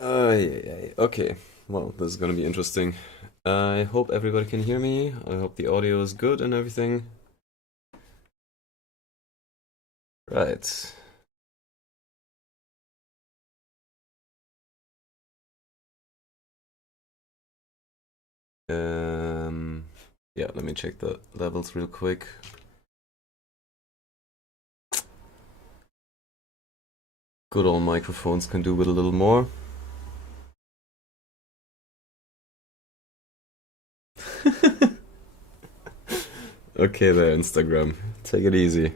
Okay, well, this is gonna be interesting. I hope everybody can hear me. I hope the audio is good and everything. Right. Yeah, let me check the levels real quick. Good old microphones can do with a little more. Okay there, Instagram. Take it easy.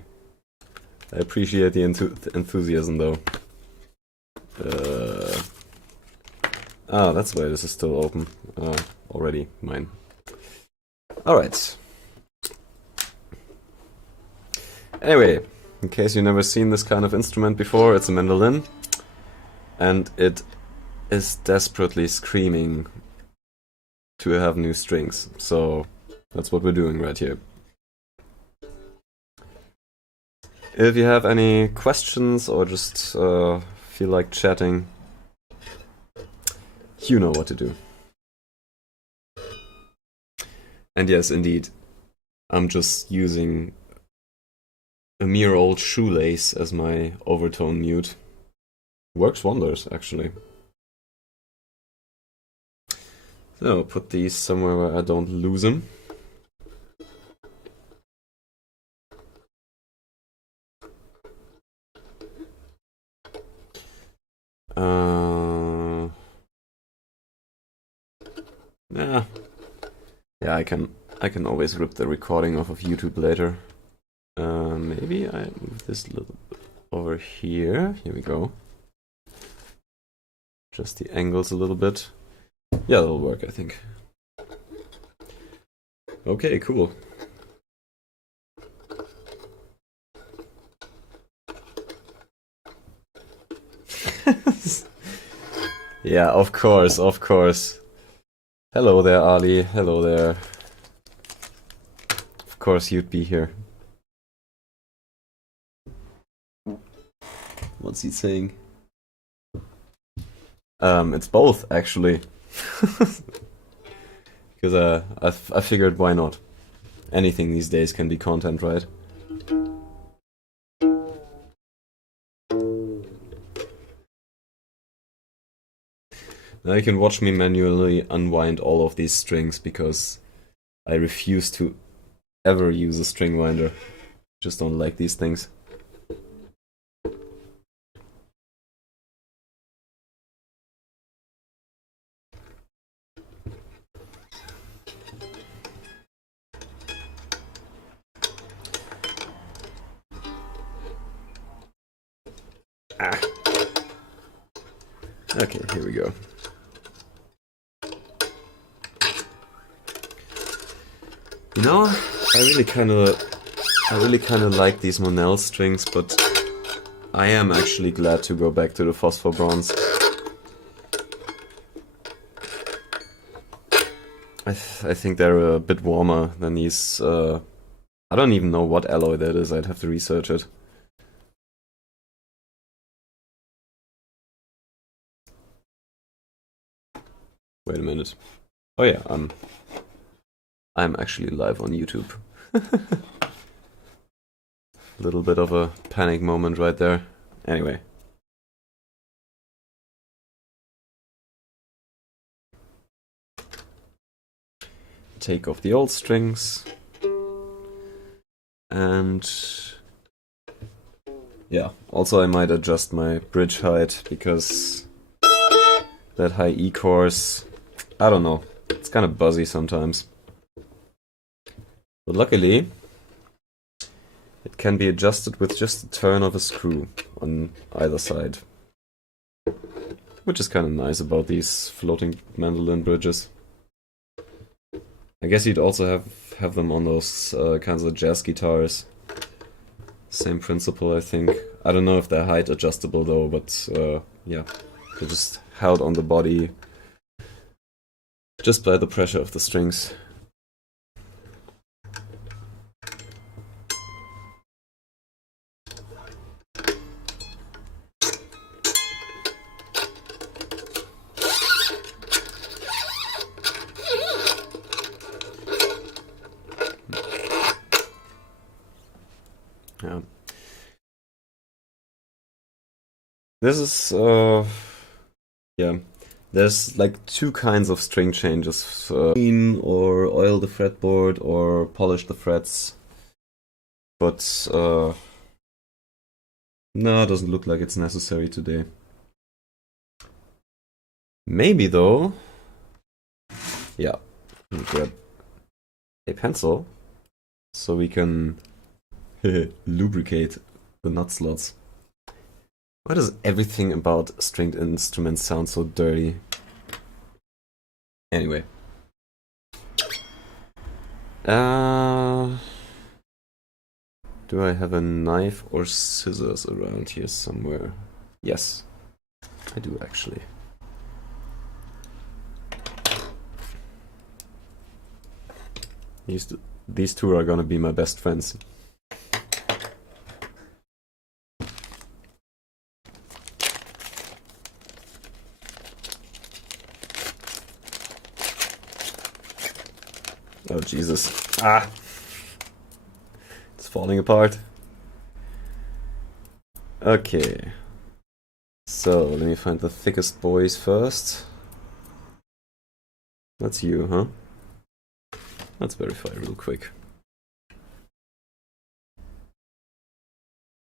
I appreciate the enthusiasm though. That's why this is still open. Already mine. Alright. Anyway, in case you've never seen this kind of instrument before, it's a mandolin. And it is desperately screaming to have new strings. So that's what we're doing right here. If you have any questions or just feel like chatting, you know what to do. And yes, indeed, I'm just using a mere old shoelace as my overtone mute. Works wonders, actually. So, put these somewhere where I don't lose them. Yeah, I can always rip the recording off of YouTube later. Maybe I move this a little bit over here. Here we go. Just the angles a little bit. Yeah, that'll work, I think. Okay, cool. Yeah, of course, of course. Hello there, Ali. Hello there. Of course you'd be here. What's he saying? It's both, actually. Because I figured why not? Anything these days can be content, right? Now you can watch me manually unwind all of these strings because I refuse to ever use a string winder. Just don't like these things. Okay, here we go. You know, I really kind of like these Monel strings, but I am actually glad to go back to the phosphor bronze. I think they're a bit warmer than these. I don't even know what alloy that is. I'd have to research it. Wait a minute. Oh yeah, I'm actually live on YouTube. Little bit of a panic moment right there. Anyway. Take off the old strings. And yeah, also I might adjust my bridge height because that high E chorus, I don't know, it's kind of buzzy sometimes. But luckily, it can be adjusted with just the turn of a screw on either side. Which is kind of nice about these floating mandolin bridges. I guess you'd also have them on those kinds of jazz guitars. Same principle, I think. I don't know if they're height adjustable though, but yeah, they're just held on the body just by the pressure of the strings. Yeah. This is, yeah. There's like two kinds of string changes. Clean or oil the fretboard or polish the frets. But, no, it doesn't look like it's necessary today. Maybe though. Yeah. Grab a pencil so we can lubricate the nut slots. Why does everything about stringed instruments sound so dirty? Anyway. Do I have a knife or scissors around here somewhere? Yes, I do actually. These two are gonna be my best friends. Oh Jesus. Ah! It's falling apart. Okay. So, let me find the thickest boys first. That's you, huh? Let's verify real quick.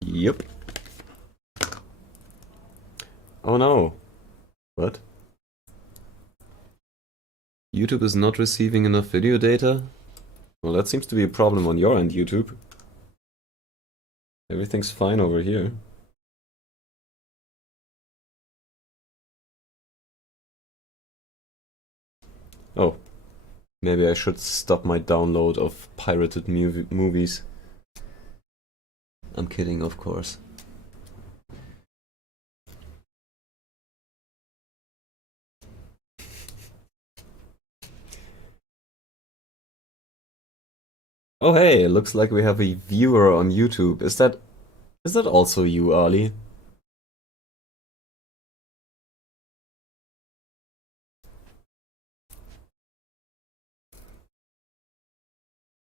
Yep. Oh no. What? YouTube is not receiving enough video data? Well, that seems to be a problem on your end, YouTube. Everything's fine over here. Oh. Maybe I should stop my download of pirated movies. I'm kidding, of course. Oh hey, it looks like we have a viewer on YouTube. Is that also you, Ali?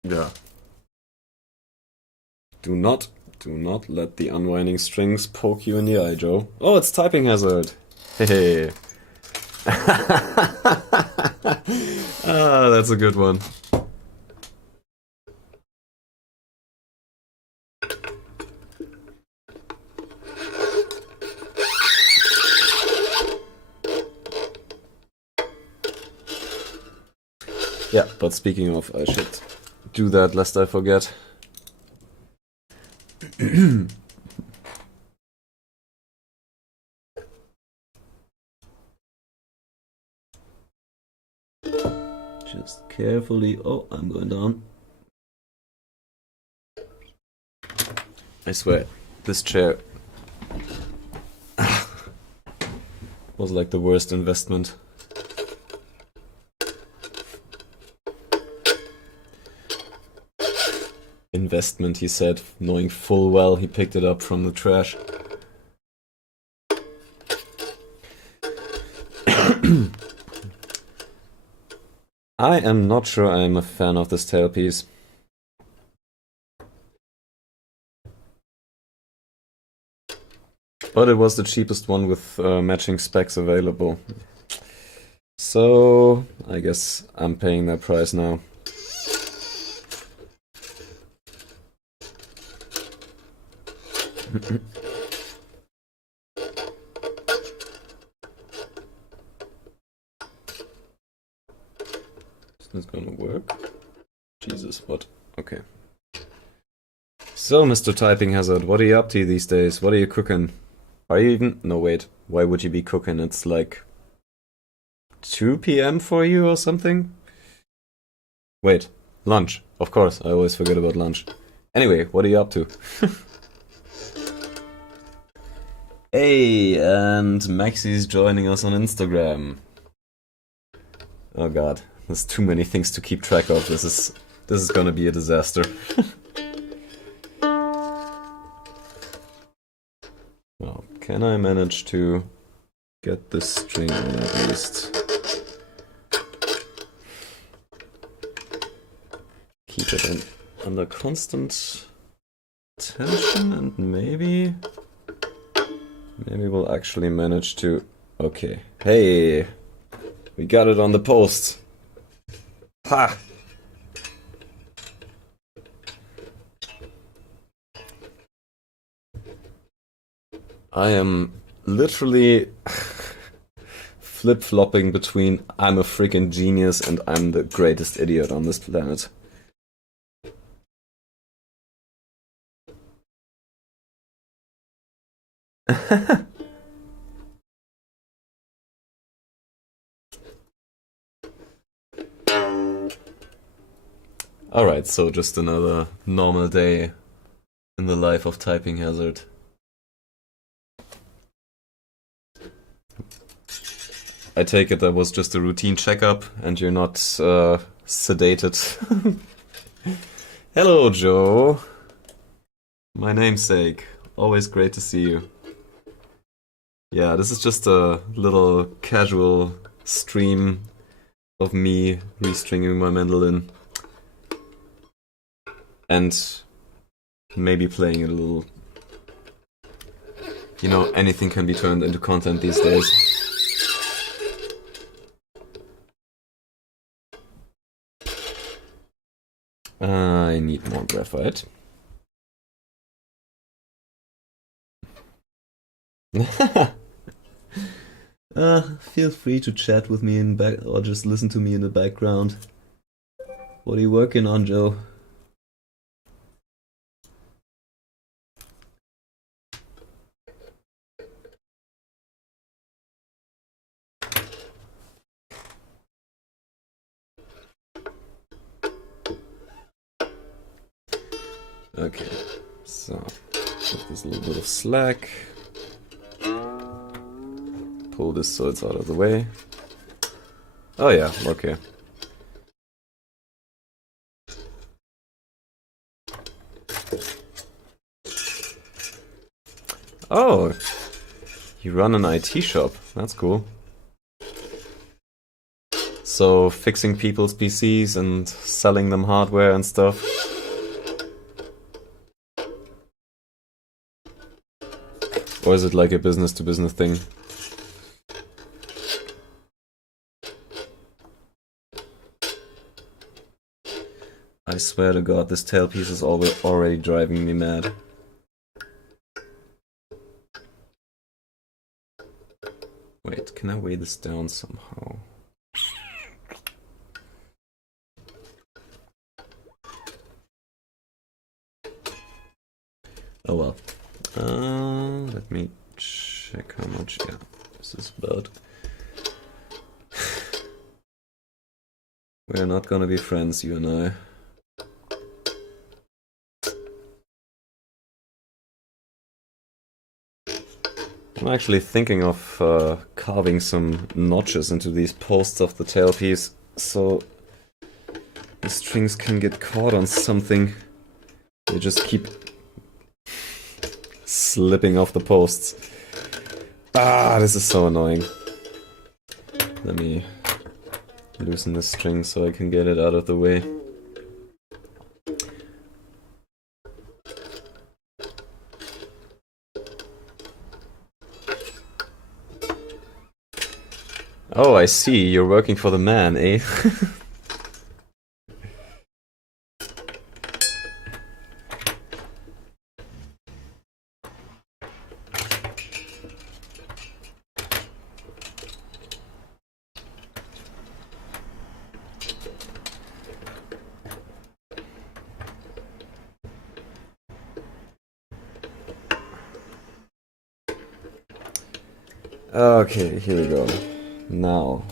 Yeah. Do not let the unwinding strings poke you in the eye, Joe. Oh, it's typing hazard. Hey. Ah, that's a good one. Yeah, but speaking of, I should do that lest I forget. Just carefully. Oh, I'm going down. I swear, this chair was like the worst investment. Investment, he said, knowing full well he picked it up from the trash. I am not sure I am a fan of this tailpiece. But it was the cheapest one with matching specs available. So, I guess I'm paying that price now. Is this gonna work? Jesus, what? Okay. So, Mr. Typing Hazard, what are you up to these days? What are you cooking? Are you even... No, wait. Why would you be cooking? It's like 2 p.m. for you or something? Wait. Lunch. Of course, I always forget about lunch. Anyway, what are you up to? Hey, and Maxi's joining us on Instagram. Oh god, there's too many things to keep track of. This is gonna be a disaster. Well, can I manage to get this string on at least? Keep it under constant tension and maybe we'll actually manage to... Okay. Hey! We got it on the post! Ha! I am literally flip-flopping between I'm a freaking genius and I'm the greatest idiot on this planet. Alright, so just another normal day in the life of Typing Hazard. I take it that was just a routine checkup and you're not sedated. Hello, Joe. My namesake. Always great to see you. Yeah, this is just a little casual stream of me restringing my mandolin. And maybe playing it a little. You know, anything can be turned into content these days. I need more graphite. Feel free to chat with me in back or just listen to me in the background. What are you working on, Joe? Okay, so give this a little bit of slack. Pull this so it's out of the way. Oh yeah, okay. Oh, you run an IT shop. That's cool. So fixing people's PCs and selling them hardware and stuff. Or is it like a business-to-business thing? I swear to God, this tailpiece is already driving me mad. Wait, can I weigh this down somehow? Oh well. Let me check how much. Yeah, this is about. We're not gonna be friends, you and I. I'm actually thinking of carving some notches into these posts of the tailpiece so the strings can get caught on something. They just keep slipping off the posts. Ah, this is so annoying. Let me loosen this string so I can get it out of the way. Oh, I see. You're working for the man, eh? Okay, here we go. Now.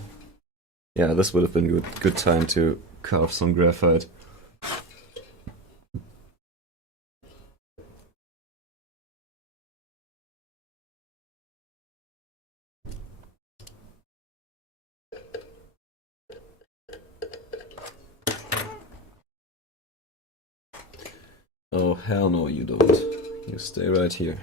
Yeah, this would have been good time to carve some graphite. Oh, hell no, you don't. You stay right here.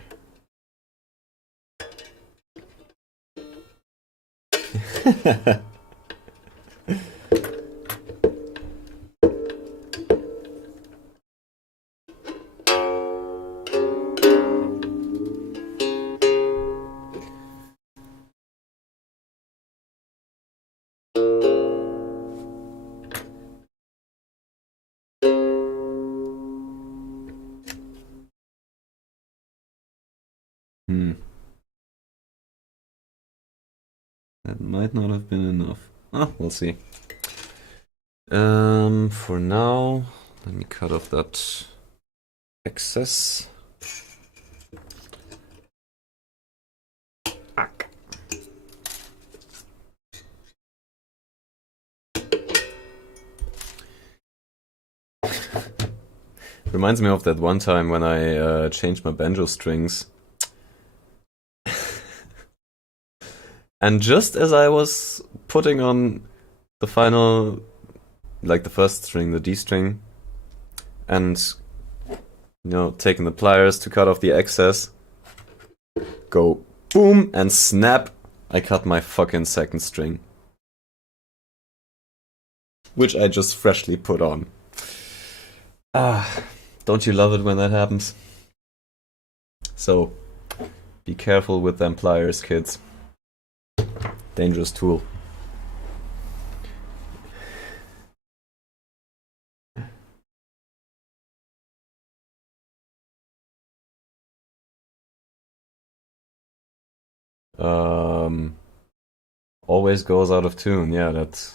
Hmm. That might not have been enough. Ah, we'll see. For now, let me cut off that excess. Reminds me of that one time when I changed my banjo strings. And just as I was putting on the final, like the first string, the D string, and, taking the pliers to cut off the excess, go boom and snap, I cut my fucking second string. Which I just freshly put on. Ah, don't you love it when that happens? So, be careful with them pliers, kids. Dangerous tool. Always goes out of tune. Yeah, that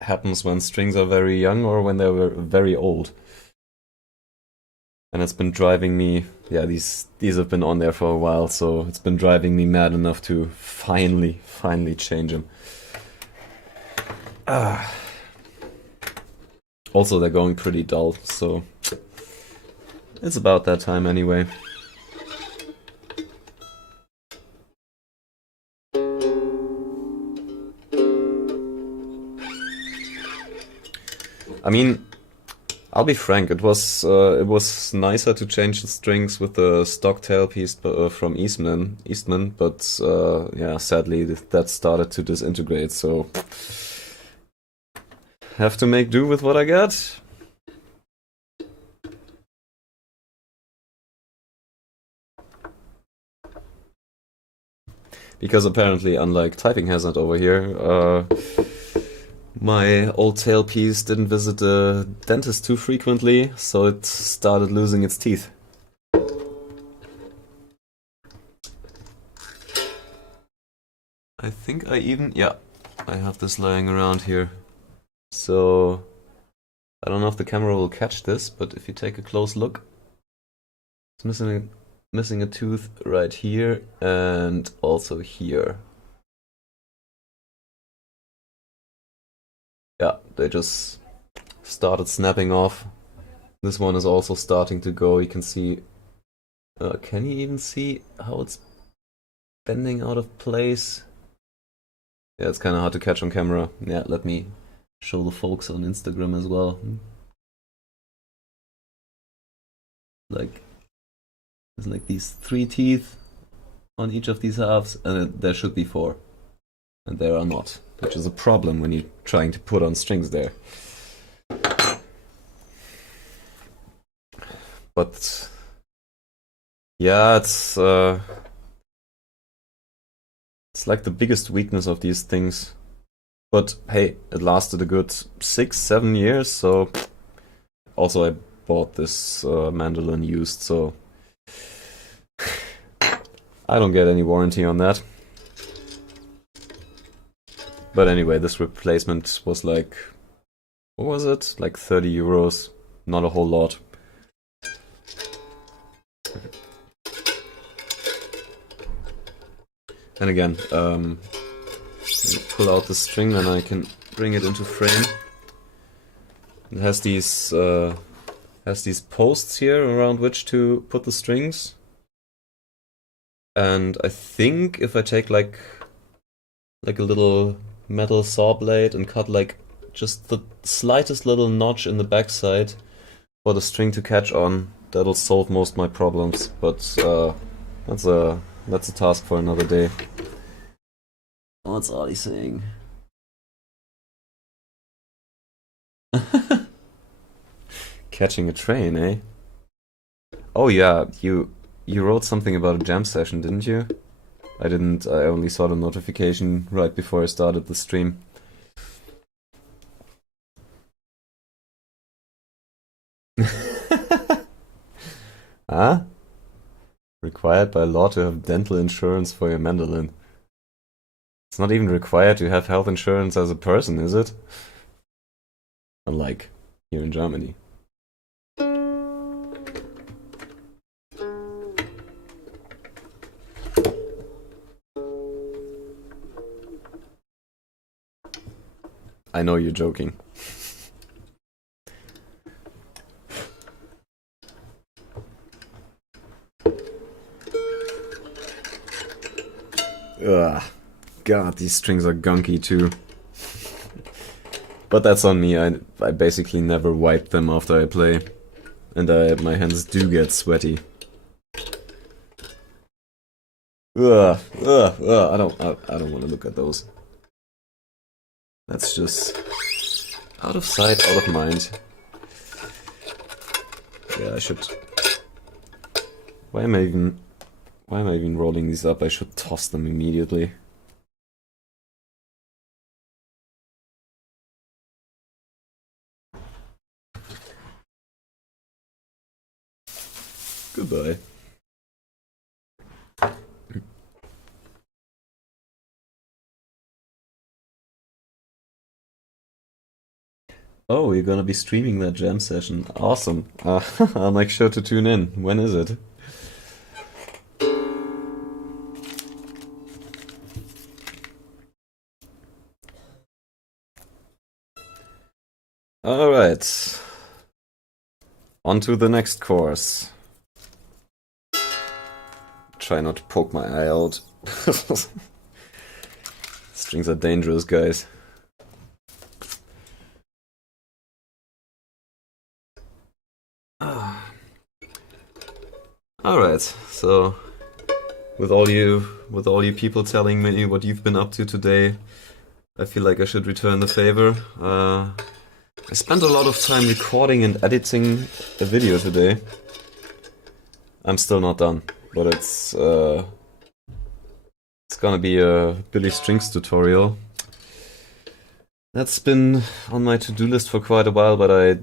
happens when strings are very young or when they're very old. And it's been driving me. Yeah, these have been on there for a while, so it's been driving me mad enough to finally change them. Also, they're going pretty dull, so it's about that time anyway. I mean, I'll be frank. It was nicer to change the strings with the stock tailpiece from Eastman, but yeah, sadly that started to disintegrate. So have to make do with what I got. Because apparently, unlike Typing Hazard over here, my old tailpiece didn't visit the dentist too frequently, so it started losing its teeth. I think I have this lying around here. So, I don't know if the camera will catch this, but if you take a close look, it's missing a tooth right here and also here. Yeah, they just started snapping off. This one is also starting to go. You can see. Can you even see how it's bending out of place? Yeah, it's kind of hard to catch on camera. Yeah, let me show the folks on Instagram as well. Like, there's like these 3 teeth on each of these halves, and there should be 4. And there are not, which is a problem when you're trying to put on strings there. But yeah, it's like the biggest weakness of these things. But hey, it lasted a good 6-7 years, so also I bought this mandolin used, so I don't get any warranty on that. But anyway, this replacement was like, what was it? Like 30 euros, not a whole lot. And again, pull out the string and I can bring it into frame. It has these posts here around which to put the strings. And I think if I take like a little metal saw blade and cut like just the slightest little notch in the backside for the string to catch on, that'll solve most of my problems. But that's a task for another day. What's Ollie saying? Catching a train, eh? Oh yeah, you wrote something about a jam session, didn't you? I didn't. I only saw the notification right before I started the stream. Huh? Required by law to have dental insurance for your mandolin. It's not even required to have health insurance as a person, is it? Unlike here in Germany. I know you're joking. Ugh. God, these strings are gunky too. But that's on me. I basically never wipe them after I play. And my hands do get sweaty. Ugh, ugh, ugh. I don't want to look at those. That's just out of sight, out of mind. Yeah, I should. Why am I even rolling these up? I should toss them immediately. Goodbye. Oh, you're gonna be streaming that jam session. Awesome. I'll make sure to tune in. When is it? Alright. On to the next course. Try not to poke my eye out. Strings are dangerous, guys. Alright, so with all you people telling me what you've been up to today, I feel like I should return the favor. I spent a lot of time recording and editing a video today. I'm still not done, but it's gonna be a Billy Strings tutorial. That's been on my to-do list for quite a while, but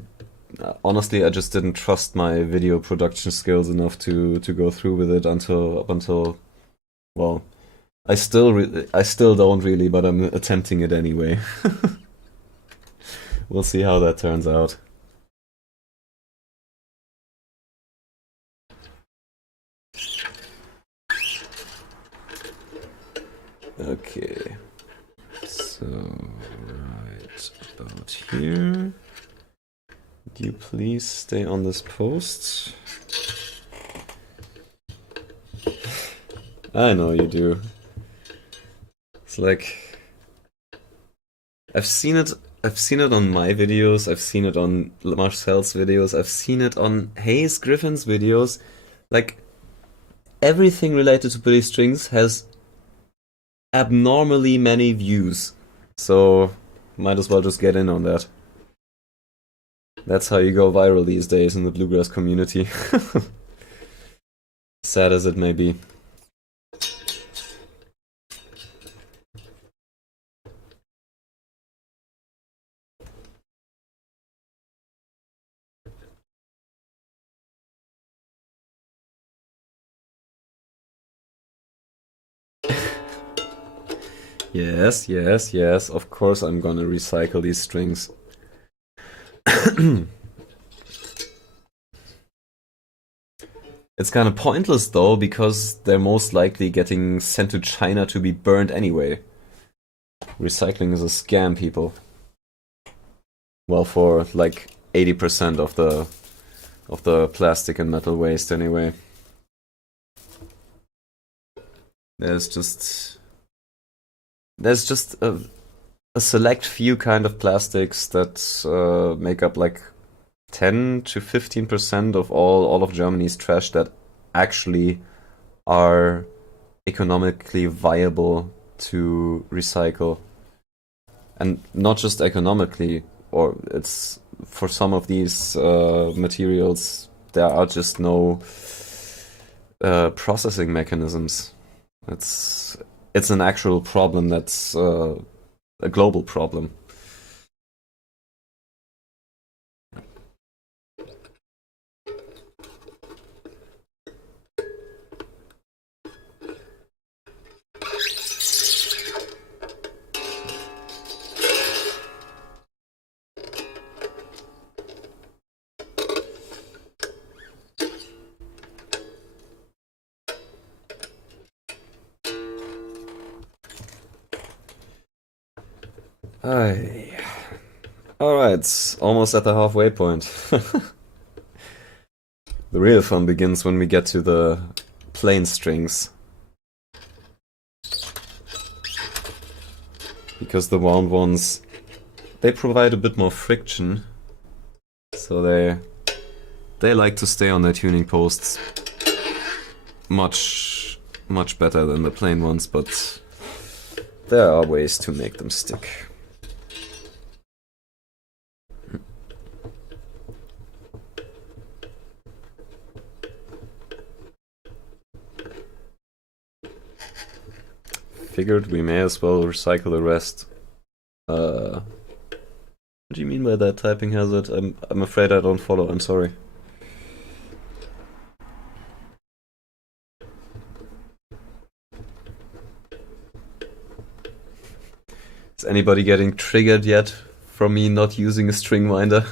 honestly I just didn't trust my video production skills enough to go through with it up until well, I still don't really, but I'm attempting it anyway. We'll see how that turns out. Okay, so right about here. Do you please stay on this post? I know you do. It's like I've seen it on my videos, I've seen it on Marcel's videos, I've seen it on Hayes Griffin's videos. Like everything related to Billy Strings has abnormally many views. So might as well just get in on that. That's how you go viral these days in the bluegrass community. Sad as it may be. Yes, yes, yes, of course I'm gonna recycle these strings. It's kind of pointless though, because they're most likely getting sent to China to be burned anyway. Recycling is a scam, people. Well, for like 80% of the plastic and metal waste anyway. There's just a select few kind of plastics that make up like 10 to 15% of all of Germany's trash that actually are economically viable to recycle. And not just economically, or it's for some of these materials there are just no processing mechanisms. It's an actual problem that's a global problem. Aye. Alright, almost at the halfway point. The real fun begins when we get to the plain strings. Because the wound ones, they provide a bit more friction. So they like to stay on their tuning posts much better than the plain ones, but there are ways to make them stick. Figured we may as well recycle the rest. What do you mean by that, typing hazard? I'm afraid I don't follow, I'm sorry. Is anybody getting triggered yet from me not using a string winder?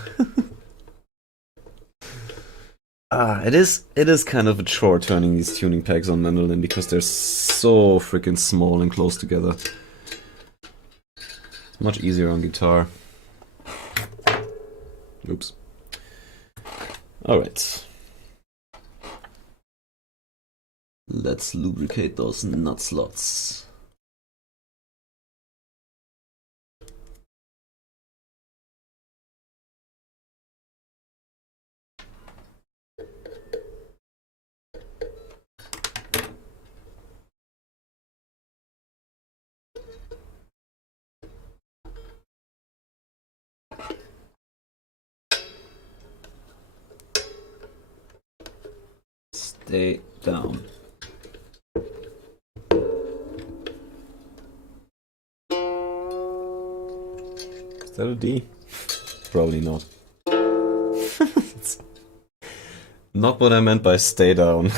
It is kind of a chore turning these tuning pegs on mandolin because they're so freaking small and close together. It's much easier on guitar. Oops. Alright. Let's lubricate those nut slots. Stay down. Is that a D? Probably not. Not what I meant by stay down.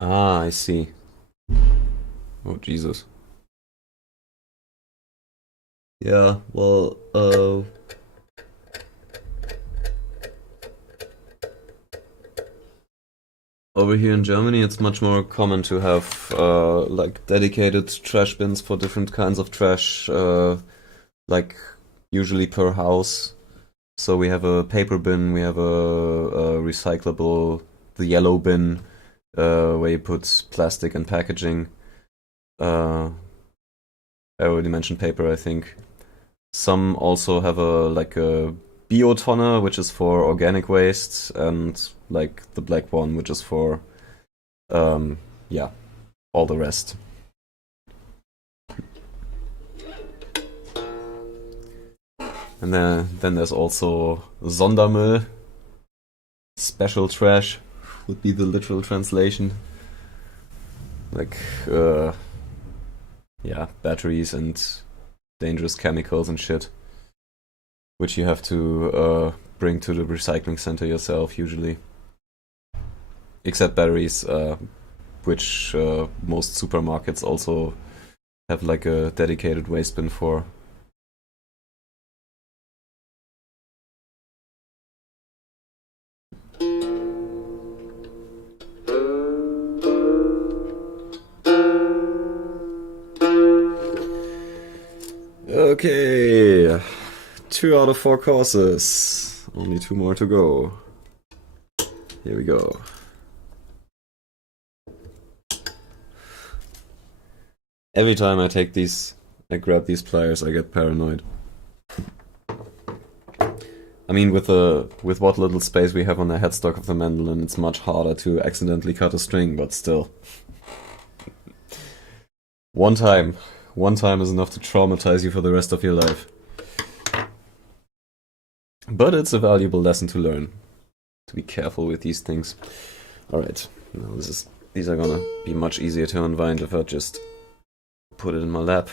Ah, I see. Oh, Jesus. Yeah, well, over here in Germany, it's much more common to have like dedicated trash bins for different kinds of trash, like usually per house. So we have a paper bin, we have a recyclable, the yellow bin, where you put plastic and packaging. I already mentioned paper, I think. Some also have a biotonner, which is for organic waste, and like the black one, which is for yeah, all the rest. And then there's also Sondermüll, special trash would be the literal translation. Like yeah, batteries and dangerous chemicals and shit, which you have to bring to the recycling center yourself usually. Except batteries, which most supermarkets also have like a dedicated waste bin for. Okay, 2 out of 4 courses. Only 2 more to go. Here we go. Every time I grab these pliers, I get paranoid. I mean, with what little space we have on the headstock of the mandolin, it's much harder to accidentally cut a string, but still. One time is enough to traumatize you for the rest of your life. But it's a valuable lesson to learn. To be careful with these things. Alright, now these are gonna be much easier to unwind if I just put it in my lap.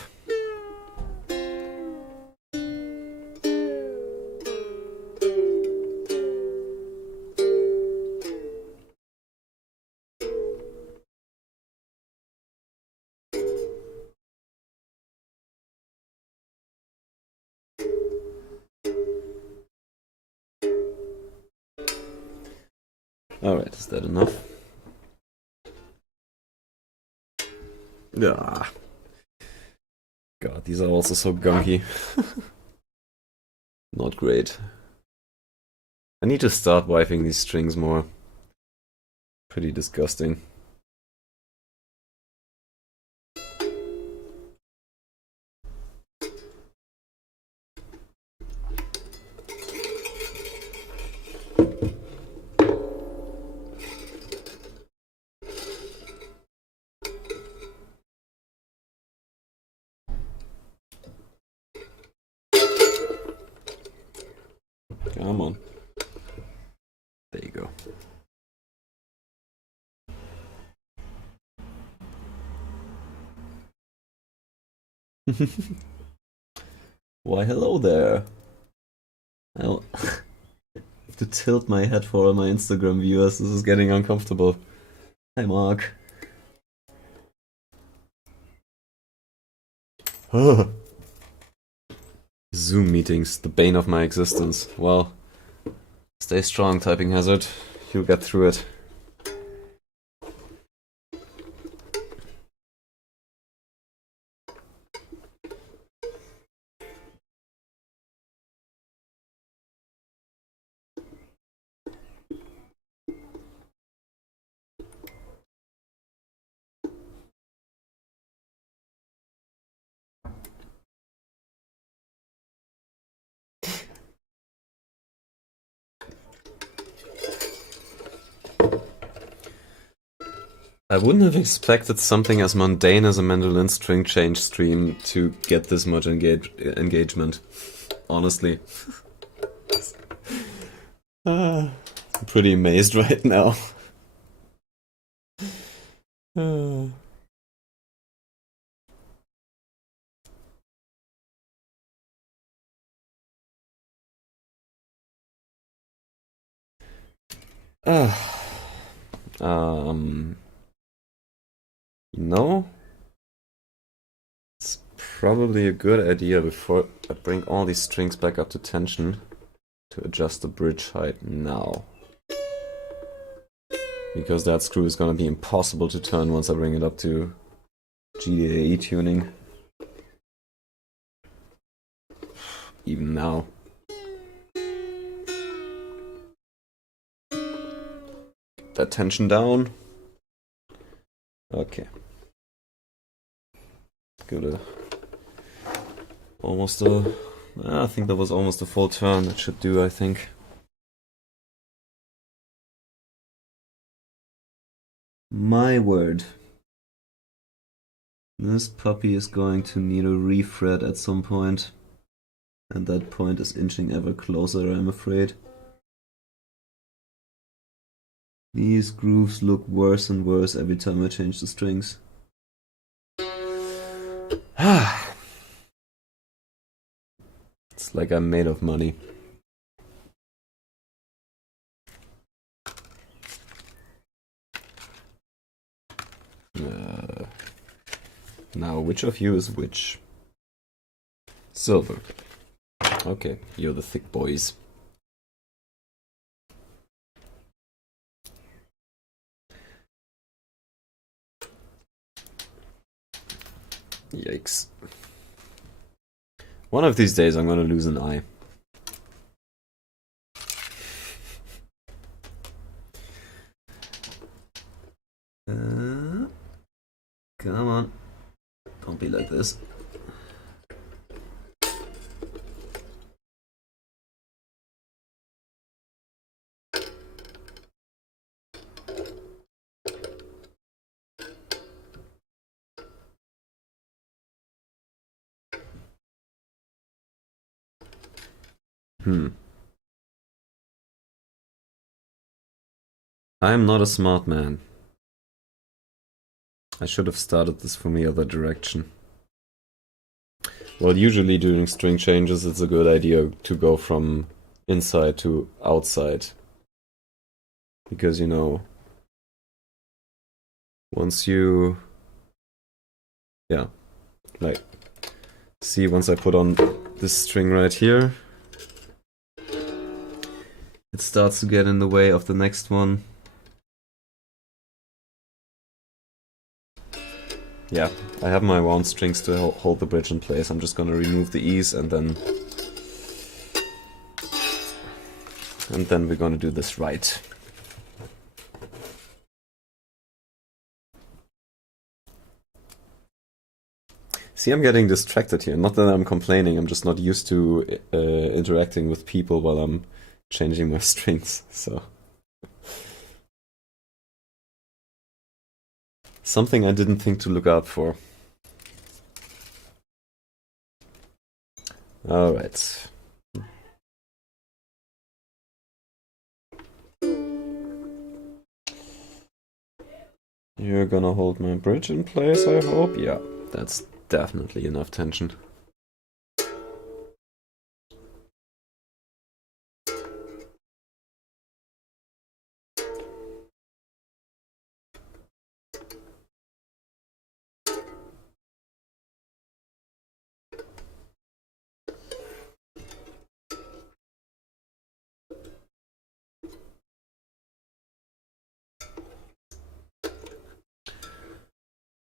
Alright, is that enough? Ah. God, these are also so gunky. Not great. I need to start wiping these strings more. Pretty disgusting. Come on. There you go. Why, hello there. I'll have to tilt my head for all my Instagram viewers. This is getting uncomfortable. Hi, Mark. Zoom meetings, the bane of my existence. Well, stay strong, Typing Hazard. You'll get through it. I wouldn't have expected something as mundane as a mandolin string change stream to get this much engagement. Honestly. I'm pretty amazed right now. No? It's probably a good idea before I bring all these strings back up to tension to adjust the bridge height now. Because that screw is gonna be impossible to turn once I bring it up to GDAE tuning. Even now. Get that tension down. Okay. Good. Almost a... I think that was almost a full turn. That should do, I think. My word. This puppy is going to need a refret at some point. And that point is inching ever closer, I'm afraid. These grooves look worse and worse every time I change the strings. It's like I'm made of money. Now, which of you is which? Silver. Okay, you're the thick boys. Yikes. One of these days I'm gonna lose an eye. Come on. Don't be like this. I'm not a smart man. I should have started this from the other direction. Well, usually during string changes it's a good idea to go from inside to outside. Because, you know, once you... Yeah, like, see, once I put on this string right here, it starts to get in the way of the next one. Yeah, I have my wound strings to hold the bridge in place. I'm just gonna remove the E's and then we're gonna do this right. See, I'm getting distracted here. Not that I'm complaining, I'm just not used to interacting with people while I'm changing my strings, so. Something I didn't think to look out for. Alright. You're gonna hold my bridge in place, I hope? Yeah, that's definitely enough tension.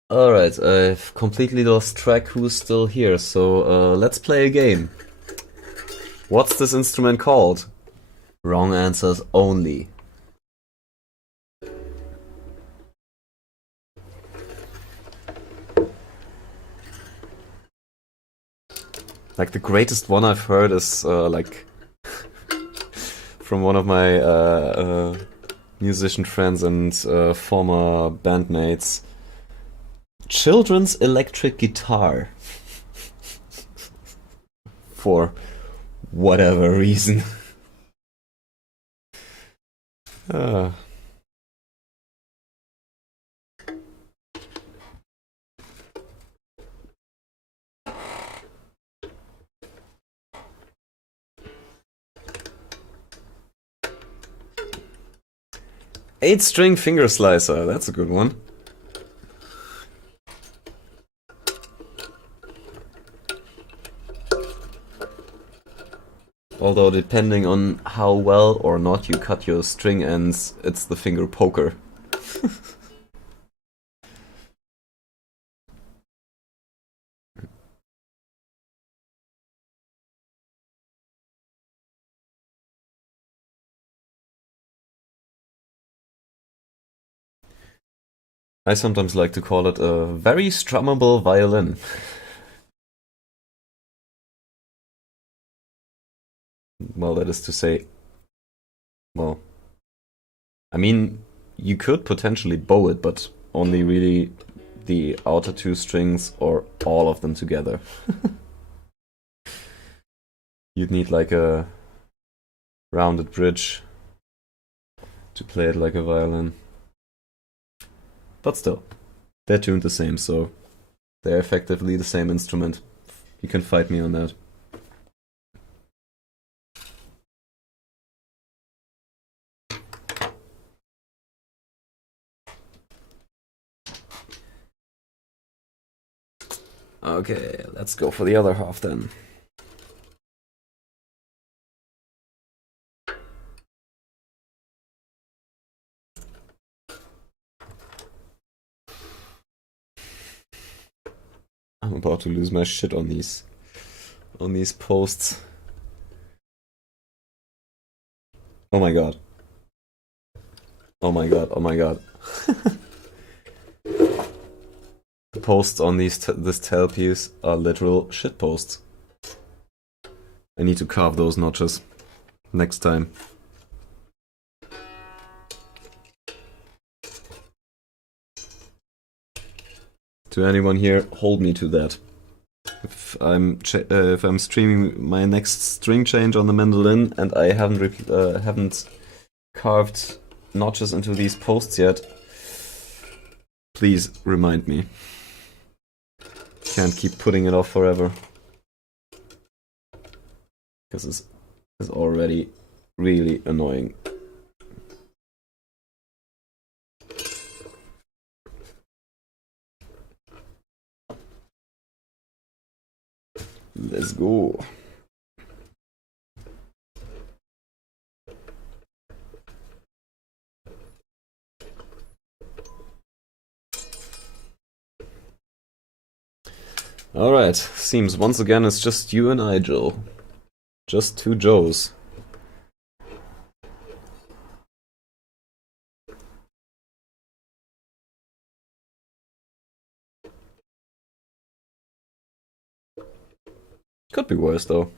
Alright, I've completely lost track who's still here, so let's play a game. What's this instrument called? Wrong answers only. Like, the greatest one I've heard is, like, from one of my musician friends and former bandmates. Children's electric guitar. For whatever reason. uh. 8-string finger slicer, that's a good one. Although depending on how well or not you cut your string ends, it's the finger poker. I sometimes like to call it a very strummable violin. Well, that is to say, well, I mean, you could potentially bow it, but only really the outer 2 strings or all of them together. You'd need like a rounded bridge to play it like a violin. But still, they're tuned the same, so they're effectively the same instrument. You can fight me on that. Okay, let's go for the other half then. I'm about to lose my shit on these posts. Oh my god. Oh my god, oh my god. The posts on this tailpiece are literal shit posts. I need to carve those notches next time. To anyone here, hold me to that. If I'm streaming my next string change on the mandolin and I haven't carved notches into these posts yet, please remind me. Can't keep putting it off forever. Because this is already really annoying. Let's go. Alright, seems once again it's just you and I, Joe. Just two Joes. Could be worse though.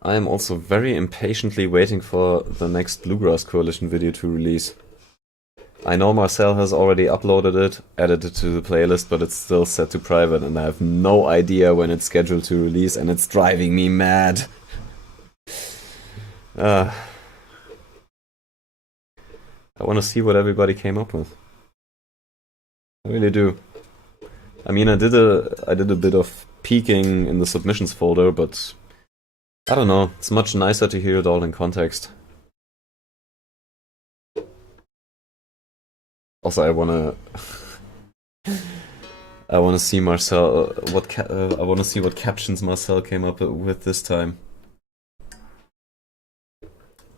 I am also very impatiently waiting for the next Bluegrass Coalition video to release. I know Marcel has already uploaded it, added it to the playlist, but it's still set to private and I have no idea when it's scheduled to release and it's driving me mad. I want to see what everybody came up with. I really do. I mean, I did a bit of peeking in the submissions folder, but I don't know, it's much nicer to hear it all in context. Also, I wanna see Marcel. I wanna see what captions Marcel came up with this time.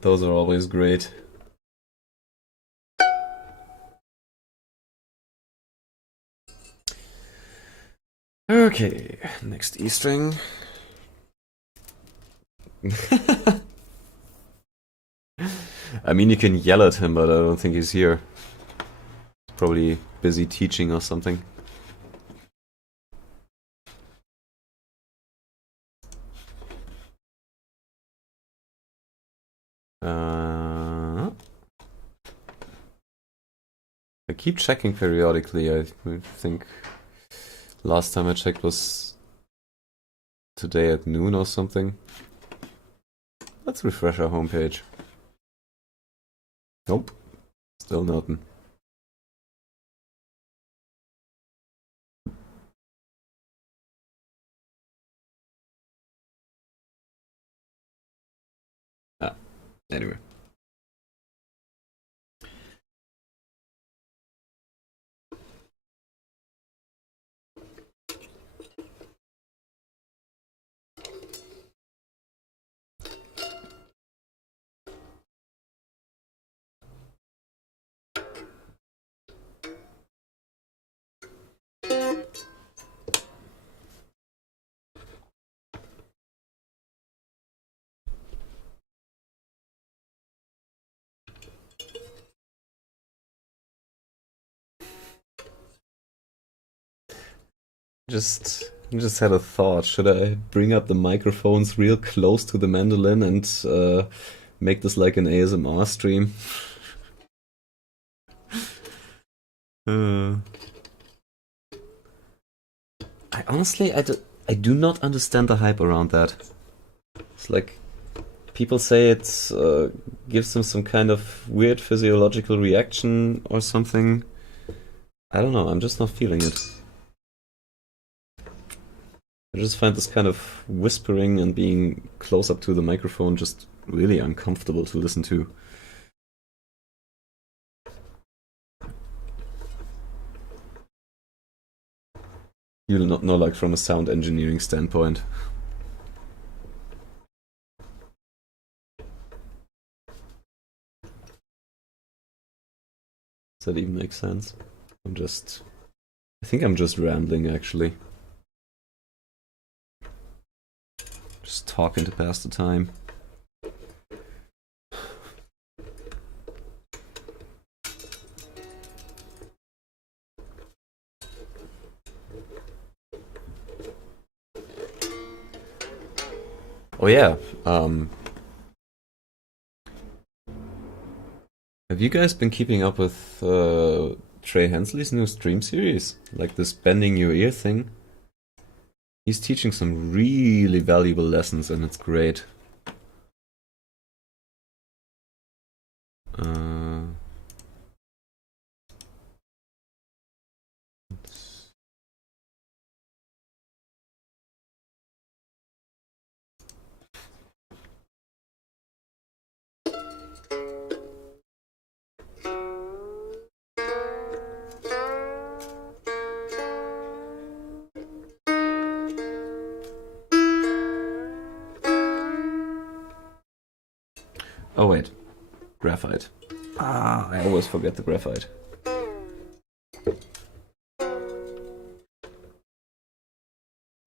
Those are always great. Okay, next E string. I mean, you can yell at him, but I don't think he's here. He's probably busy teaching or something. I keep checking periodically. I think last time I checked was today at noon or something. Let's refresh our homepage. Nope, still nothing. Anyway. Just had a thought. Should I bring up the microphones real close to the mandolin and make this like an ASMR stream? I honestly, I do not understand the hype around that. It's like people say it gives them some kind of weird physiological reaction or something. I don't know. I'm just not feeling it. I just find this kind of whispering and being close up to the microphone just really uncomfortable to listen to. You'll not know, like, from a sound engineering standpoint. Does that even make sense? I think I'm just rambling, actually. Just talking to pass the time. Oh yeah, have you guys been keeping up with Trey Hensley's new stream series? Like this bending your ear thing? He's teaching some really valuable lessons and it's great. Oh wait, graphite. Ah, I always forget the graphite.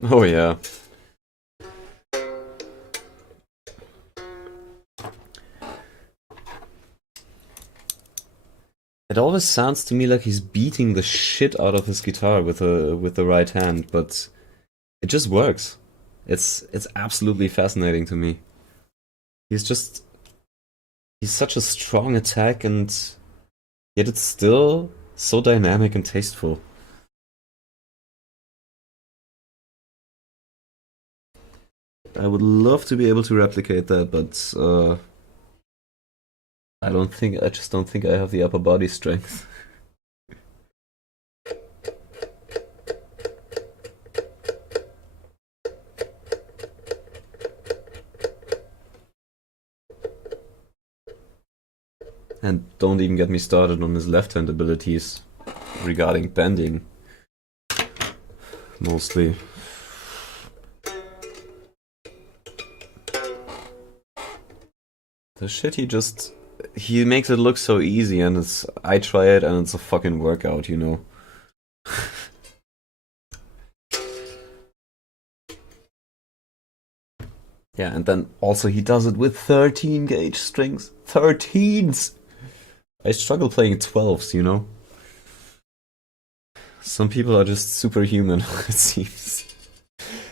Oh yeah. It always sounds to me like he's beating the shit out of his guitar with the right hand, but it just works. It's absolutely fascinating to me. He's just he's such a strong attack, and yet it's still so dynamic and tasteful. I would love to be able to replicate that, but I just don't think I have the upper body strength. And don't even get me started on his left-hand abilities regarding bending, mostly. The shit he makes it look so easy, and I try it and it's a fucking workout, you know. Yeah, and then also he does it with 13 gauge strings. 13s! I struggle playing 12s, you know? Some people are just superhuman, it seems.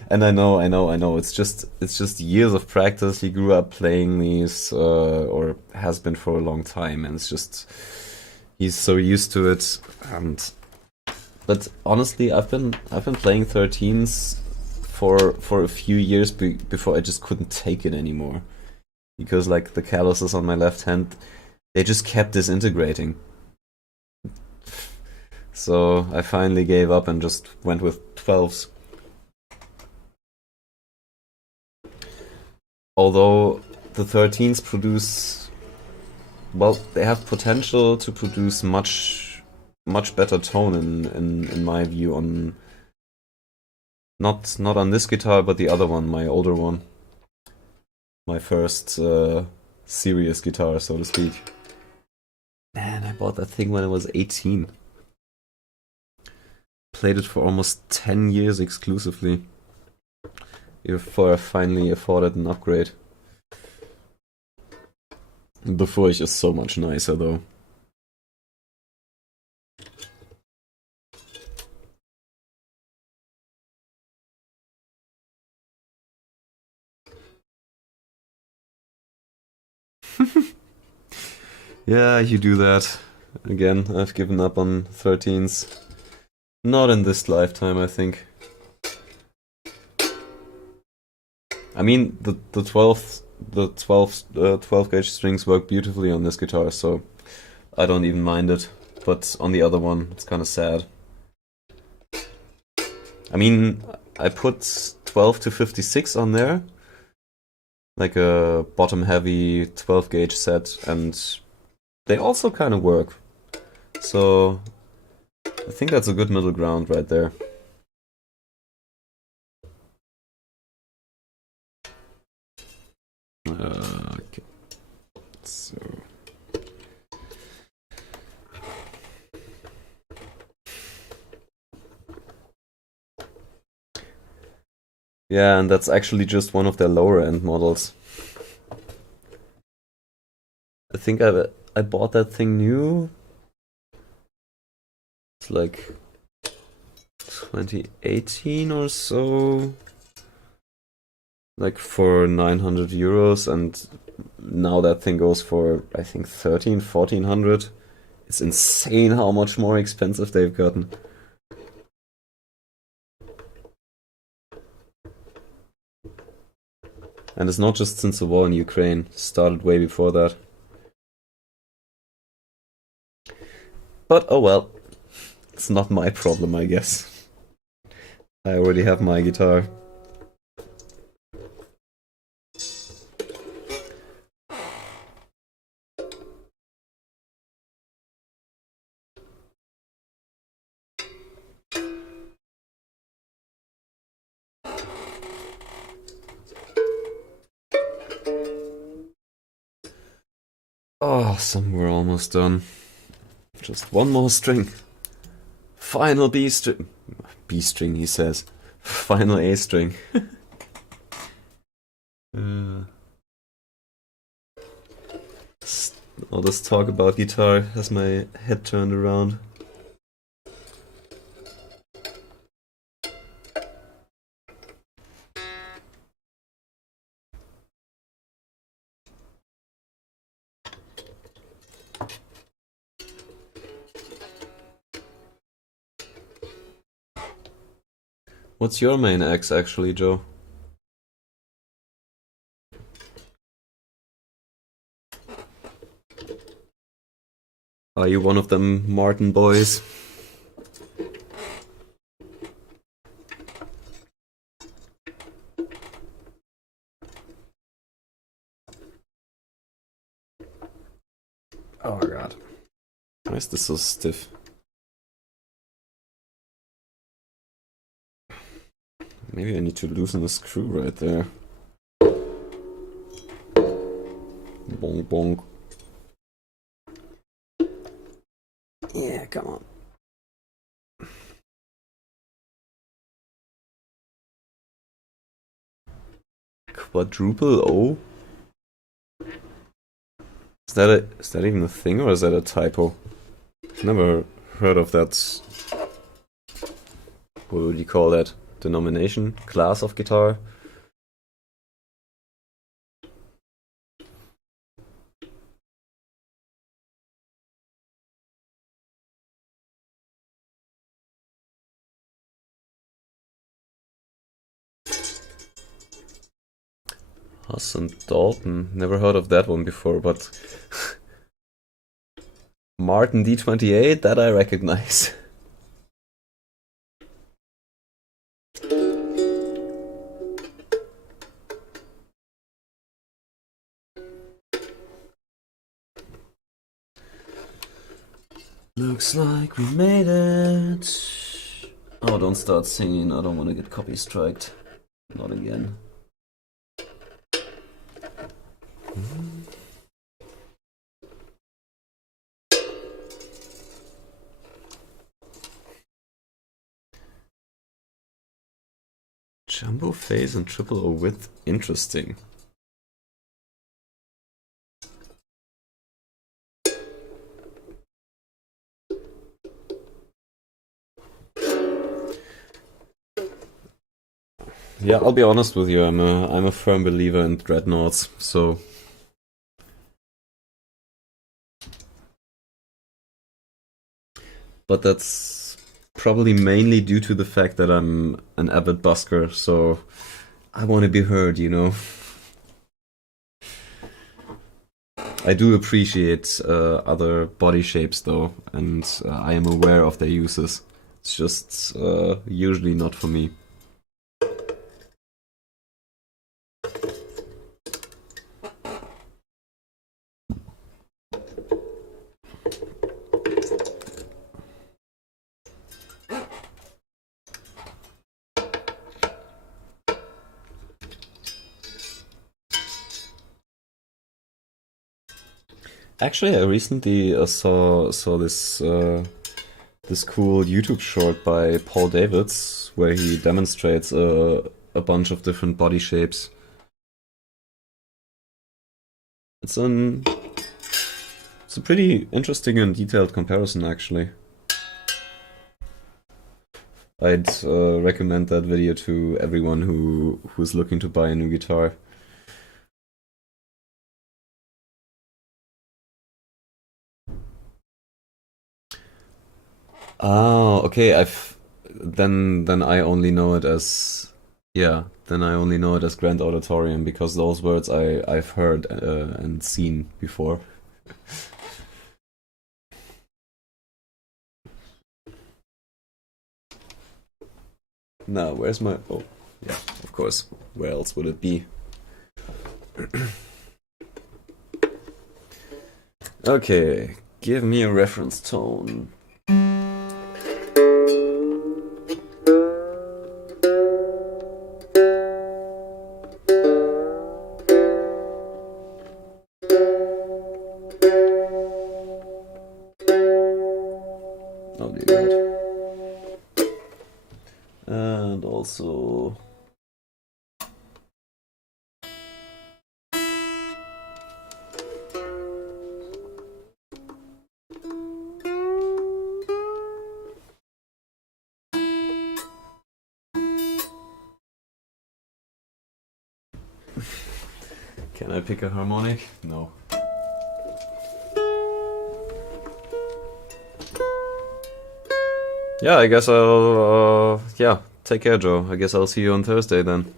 And I know. It's just years of practice. He grew up playing these, or has been for a long time, and he's so used to it. But honestly, I've been playing 13s for a few years before I just couldn't take it anymore, because like the calluses on my left hand, they just kept disintegrating. So I finally gave up and just went with 12s. Although the 13s produce, well, they have potential to produce much better tone in my view, on not on this guitar, but the other one, my older one, my first serious guitar, so to speak. Man, I bought that thing when I was 18. Played it for almost 10 years exclusively before I finally afforded an upgrade. The Furch is so much nicer though. Yeah, you do that. Again, I've given up on 13s. Not in this lifetime, I think. I mean, the 12 gauge strings work beautifully on this guitar, so I don't even mind it. But on the other one, it's kind of sad. I mean, I put 12 to 56 on there, like a bottom heavy 12 gauge set, and they also kind of work. So I think that's a good middle ground right there. Okay. So yeah, and that's actually just one of their lower end models. I think I bought that thing new. It's like 2018 or so, like for 900 euros, and now that thing goes for I think 1400. It's insane how much more expensive they've gotten. And it's not just since the war in Ukraine, it started way before that. But oh well, it's not my problem, I guess. I already have my guitar. Awesome, we're almost done. Just one more string. Final B string. B string, he says. Final A string. All this talk about guitar has my head turned around. What's your main axe actually, Joe? Are you one of them Martin boys? Oh god. Why is this so stiff? Maybe I need to loosen the screw right there. Bonk bonk. Yeah, come on. Quadruple O? Is that even a thing, or is that a typo? Never heard of that. What would you call that? Denomination? Class of guitar? Hassan Dalton. Never heard of that one before, but Martin D28, that I recognize. Looks like we made it. Oh, don't start singing. I don't want to get copy striked. Not again. Jumbo phase and triple O width. Interesting. Yeah, I'll be honest with you. I'm a firm believer in dreadnoughts. So, but that's probably mainly due to the fact that I'm an avid busker. So, I want to be heard, you know. I do appreciate other body shapes though, and I am aware of their uses. It's just usually not for me. Actually, I recently saw this this cool YouTube short by Paul Davids where he demonstrates a bunch of different body shapes. It's a pretty interesting and detailed comparison, actually. I'd recommend that video to everyone who's looking to buy a new guitar. Oh, okay. Then I only know it as Then I only know it as Grand Auditorium because those words I've heard and seen before. Now, where's my... Oh, yeah, of course. Where else would it be? Okay, give me a reference tone. Oh dear God. And also... Can I pick a harmonic? No. Yeah, I guess I'll, yeah, take care, Joe. I guess I'll see you on Thursday then.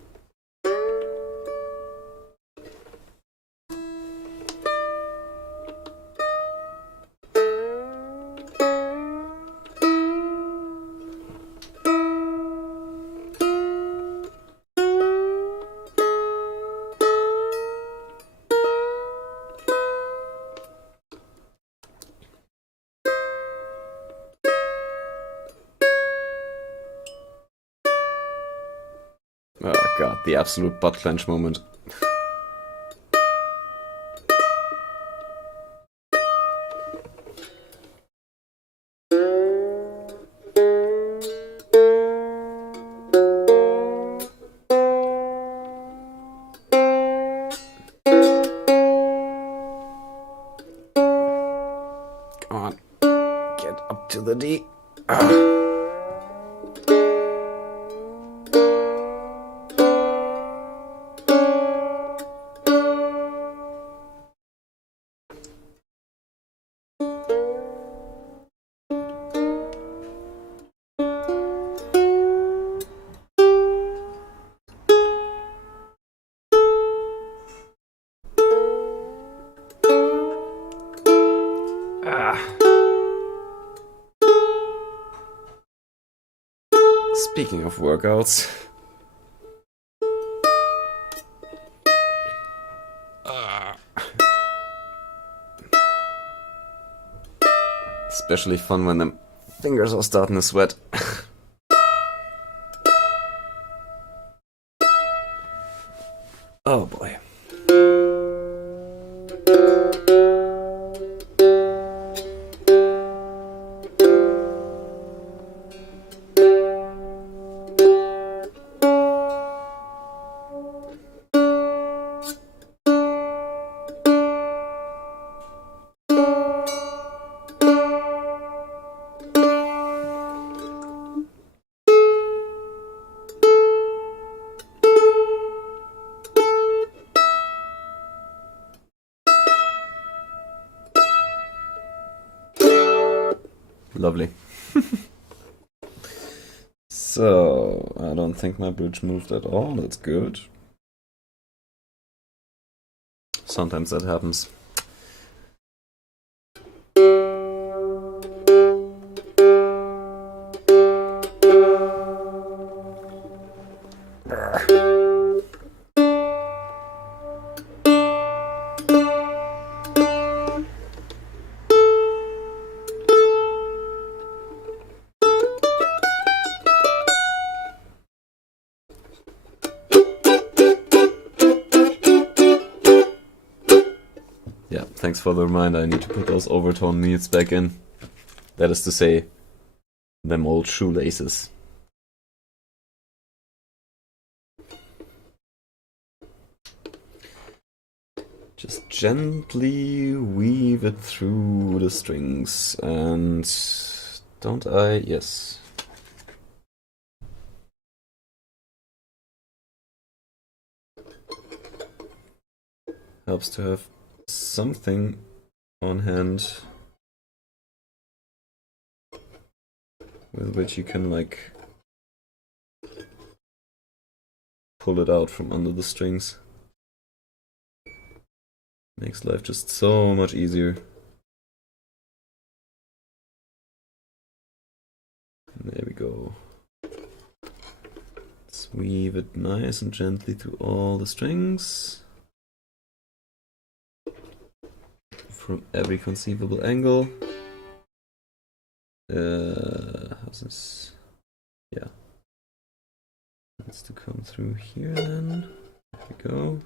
Oh god, the absolute butt clench moment. Come on, get up to the D. Speaking of workouts. Especially fun when the fingers are starting to sweat. Oh boy. Lovely. So, I don't think my bridge moved at all, that's good. Sometimes that happens. Yeah, thanks for the reminder. I need to put those overtone needles back in. That is to say, them old shoelaces. Just gently weave it through the strings. And don't I? Yes. Helps to have something on hand with which you can like pull it out from under the strings. Makes life just so much easier. There we go. Let's weave it nice and gently through all the strings. From every conceivable angle. How's this? Yeah. Needs to come through here then. There we go.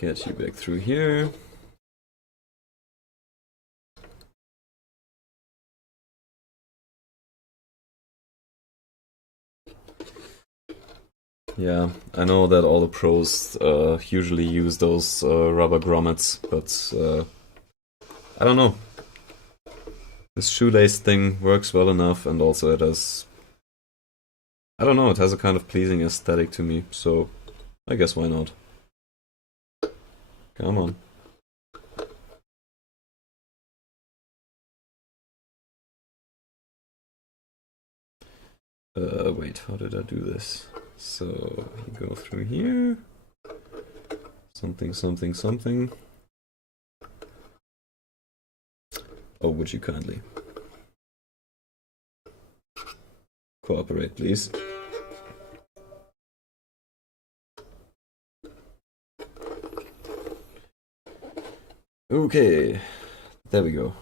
Get you back through here. Yeah, I know that all the pros usually use those rubber grommets, but I don't know. This shoelace thing works well enough, and also it has... I don't know, it has a kind of pleasing aesthetic to me, so I guess why not? Come on. Wait, how did I do this? So, you go through here. Something, something, something. Oh, would you kindly cooperate, please? Okay, there we go.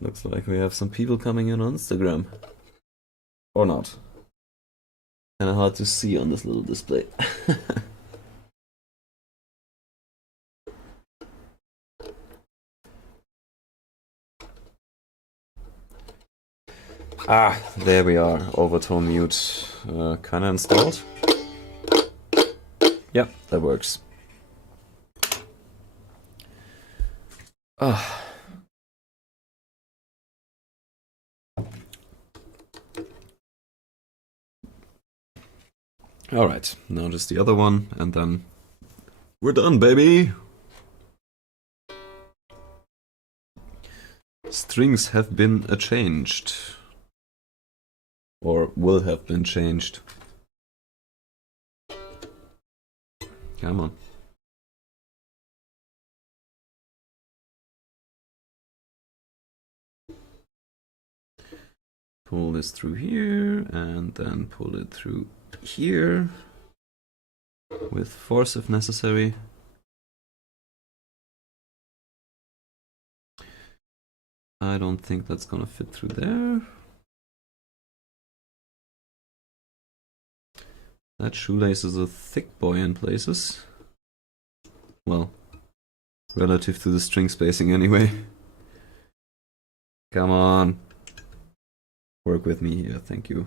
Looks like we have some people coming in on Instagram. Or not. Kinda hard to see on this little display. There we are. Overtone mute kinda installed. Yeah, that works. Alright, now just the other one, and then we're done, baby! Strings have been changed. Or will have been changed. Come on. Pull this through here, and then pull it through here. With force if necessary. I don't think that's gonna fit through there. That shoelace is a thick boy in places. Well, relative to the string spacing anyway. Come on. Work with me here, thank you.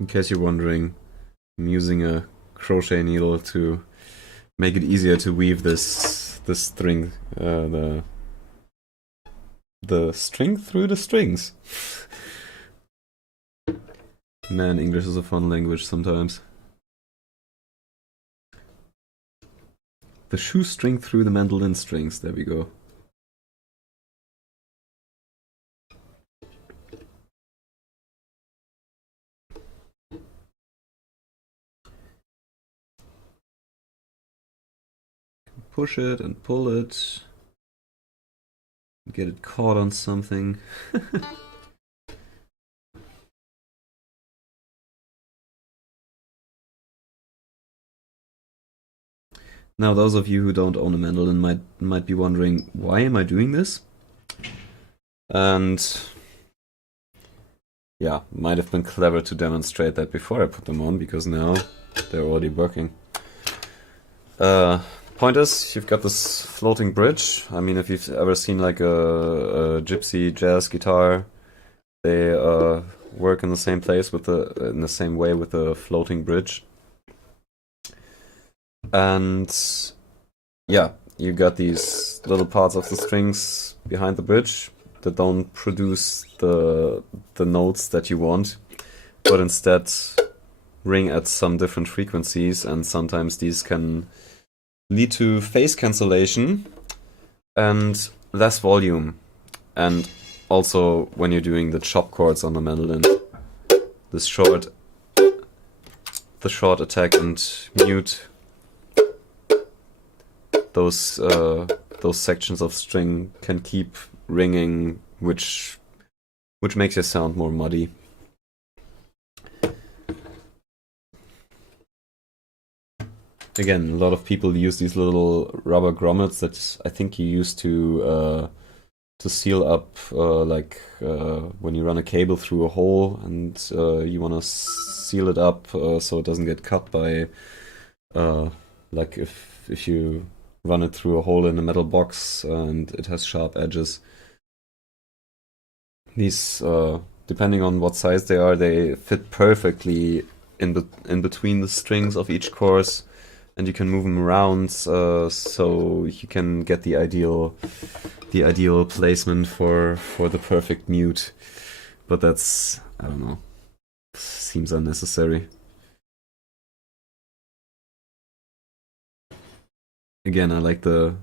In case you're wondering, I'm using a crochet needle to make it easier to weave this string, the string through the strings. Man, English is a fun language sometimes. The shoestring through the mandolin strings, there we go. Push it and pull it. Get it caught on something. Now, those of you who don't own a mandolin might be wondering, why am I doing this? And yeah, might have been clever to demonstrate that before I put them on, because now they're already working. Point is, you've got this floating bridge. I mean, if you've ever seen like a gypsy jazz guitar, they work in the same place in the same way with the floating bridge. And yeah, you got these little parts of the strings behind the bridge that don't produce the notes that you want, but instead ring at some different frequencies, and sometimes these can lead to phase cancellation and less volume. And also when you're doing the chop chords on the mandolin, the short attack and mute, those sections of string can keep ringing, which which makes your sound more muddy. Again, a lot of people use these little rubber grommets that I think you use to seal up, when you run a cable through a hole and you want to seal it up so it doesn't get cut by, like if you run it through a hole in a metal box and it has sharp edges. These, depending on what size they are, they fit perfectly in between the strings of each course, and you can move them around so you can get the ideal placement for the perfect mute. But that's, I don't know, seems unnecessary. Again, I like the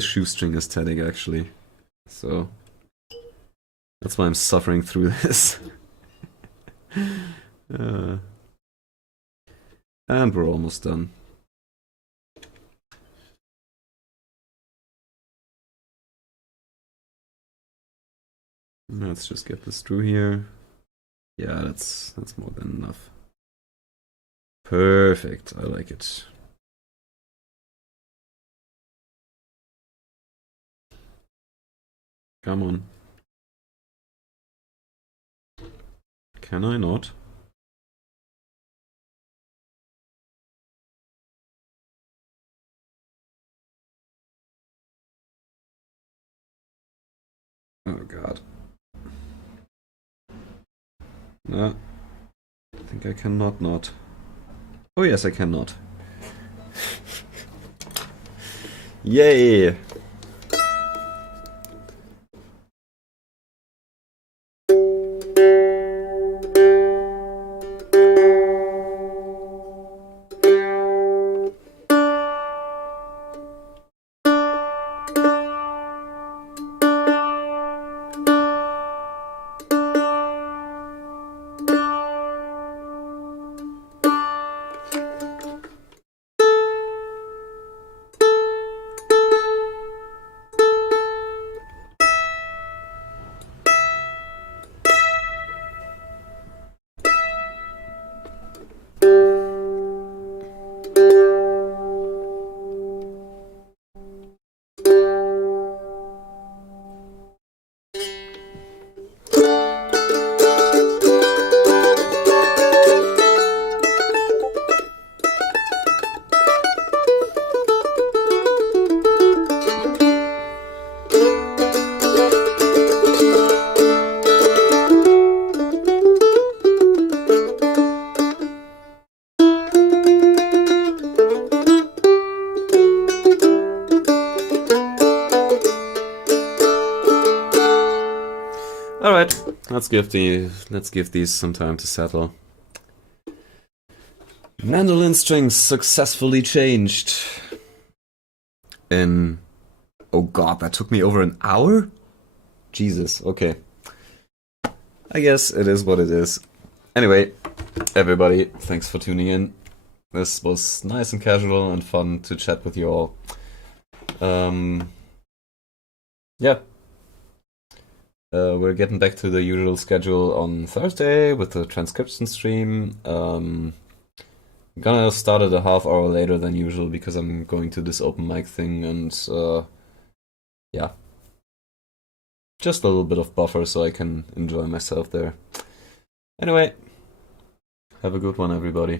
shoestring aesthetic actually, so that's why I'm suffering through this. And we're almost done. Let's just get this through here. Yeah, that's more than enough. Perfect, I like it. Come on. Can I not? Oh god. No. I think I cannot not. Oh yes, I cannot. Yay! Alright, let's give these some time to settle. Mandolin strings successfully changed. Oh god, that took me over an hour? Jesus, okay. I guess it is what it is. Anyway, everybody, thanks for tuning in. This was nice and casual and fun to chat with you all. Yeah. We're getting back to the usual schedule on Thursday with the transcription stream. I'm gonna start it a half hour later than usual because I'm going to this open mic thing and yeah. Just a little bit of buffer so I can enjoy myself there. Anyway, have a good one, everybody.